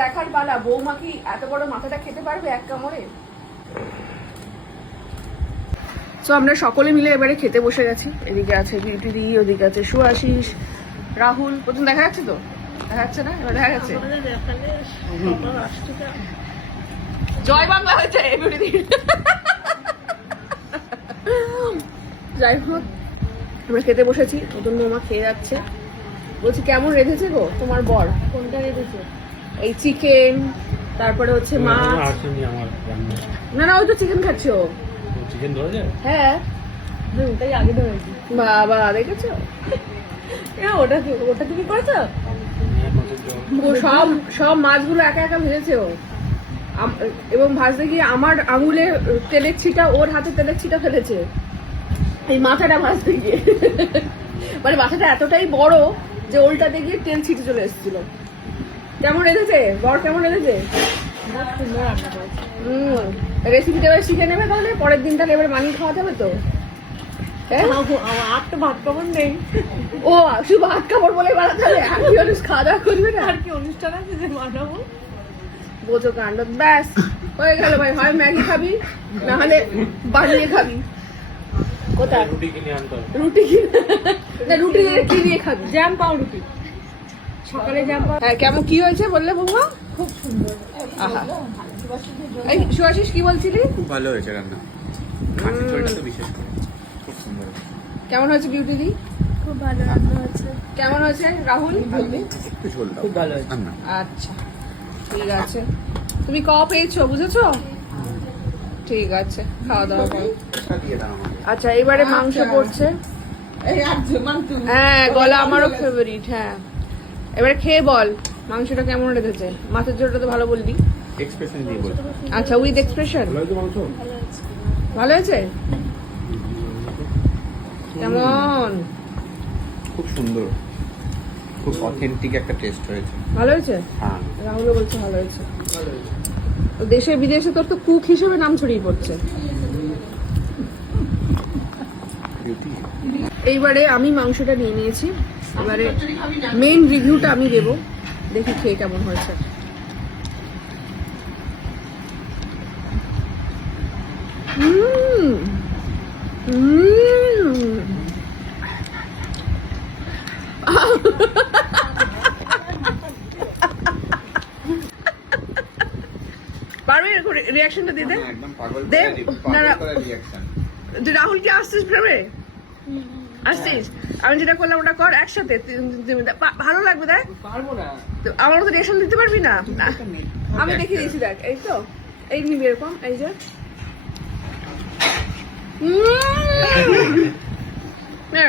দেখার পালা, বৌমা কি এত বড় মাথাটা খেতে পারবে এক কামড়ে? তো আমরা সকলে মিলে এবারে খেতে বসে গেছি। এদিকে আছে বিউটি দি, ওদিকে আছে সুআশিস, রাহুল। প্রথম দেখা যাচ্ছে তো? দেখা যাচ্ছে না? এবার দেখা যাচ্ছে। জয় বাংলা হয়েছে বিউটি দি। যাই হোক, আমরা খেতে বসেছি। নতুন বৌমা খেয়ে যাচ্ছে। বলছি কেমন রেঁধেছে গো তোমার বর? কোনটা রেঁধেছে? এই চিকেন, তারপরে হচ্ছে মাছ। না না, ওই তো চিকেন খাচ্ছে ও। চিকেন ধরে যায়? হ্যাঁ, দুটাই আগে ধরেছি। বাবা দেখেছো? ওটা ওটা তুমি করেছো? ও সব সব মাছগুলো একা একা ভেজেছে ও। এবং ভাজতে গিয়ে আমার আঙুলে তেলের ছিটা, ওর হাতে তেলের ছিটা ফেলেছে এই মাথাটা ভাজতে গিয়ে। মানে মাথাটা এতটাই বড় যে উল্টাতে গিয়ে তেল ছিটে চলে এসেছিল। কেমন রেঁধেছে বর? কেমন রেঁধেছে? রেসিপিটা এবার শিখে নেবে তাহলে, পরের দিন তাহলে এবার বানিয়ে খাওয়াতে হবে তো। আর তো ভাত কাপড় নেই। ও শুধু ভাত কাপড় বলে বানাতে হবে, আর কি মানুষ খাওয়া দাওয়া করবে না? আর কি অনুষ্ঠান আছে যে বানাবো? বোঝো কাণ্ড। ব্যাস হয়ে গেল ভাই, হয় ম্যাগি খাবি না হলে বানিয়ে খাবি। কোথায় রুটি কিনে আনতে হবে। রুটি কিনে, না রুটি কি দিয়ে খাবি? জ্যাম পাও রুটি, সকালে জ্যাম পাও। হ্যাঁ, কেমন কি হয়েছে বললে বৌমা? খুব সুন্দর। আহা, এই সুআশিস কি বলছিলি? খুব ভালো হয়েছে রান্না, খাসির ঝোলটা তো বিশেষ করে খুব সুন্দর। কেমন হয়েছে বিউটি দি? খুব ভালো রান্না হয়েছে। কেমন হয়েছে রাহুল? একটু ঝোল দাও। খুব ভালো হয়েছে। রান্না আচ্ছা ঠিক আছে। তুমি ক পেয়েছো বুঝেছো? ঠিক আছে, খাওয়া দাওয়া করো। এটা দিয়ে দাও আমাকে। আচ্ছা এবারে মাংস পড়ছে। হ্যাঁ, গলা আমারও ফেভারিট। হ্যাঁ, এবারে খেয়ে বল মাংসটা কেমন রেঁধেছে। মাছের ঝোলটা তো ভালো বললি। এক্সপ্রেশন দিয়ে বল। আচ্ছা, উইথ এক্সপ্রেশন। ভালো হয়েছে? কেমন? খুব সুন্দর, খুব অথেন্টিক একটা টেস্ট হয়েছে। ভালো হয়েছে? হ্যাঁ, রাহুলও বলছে ভালো হয়েছে। তো দেশে বিদেশে তোর তো কুক হিসেবে নাম ছড়িয়ে পড়ছে। বিউটি। এইবারে আমি মাংসটা নিয়ে নিয়েছি, এবারে মেইন রিভিউটা আমি দেবো, দেখি খেয়ে কেমন হয়েছে। পারবি রিয়াকশনটা দিতে? একদম পাগল দে। করে না, না। রিঅ্যাকশন। রাহুল কি আসছিস প্রেমে? আসছিস? আমি যেটা করলাম ওটা কর একসাথে। ভালো লাগবে দেখ। পারবো না। আমার মতো রিয়াকশন দিতে পারবি না? না, আমি দেখিয়ে দিয়েছি দেখ। এই তো, এই নিবি এরকম, এই যে। নে।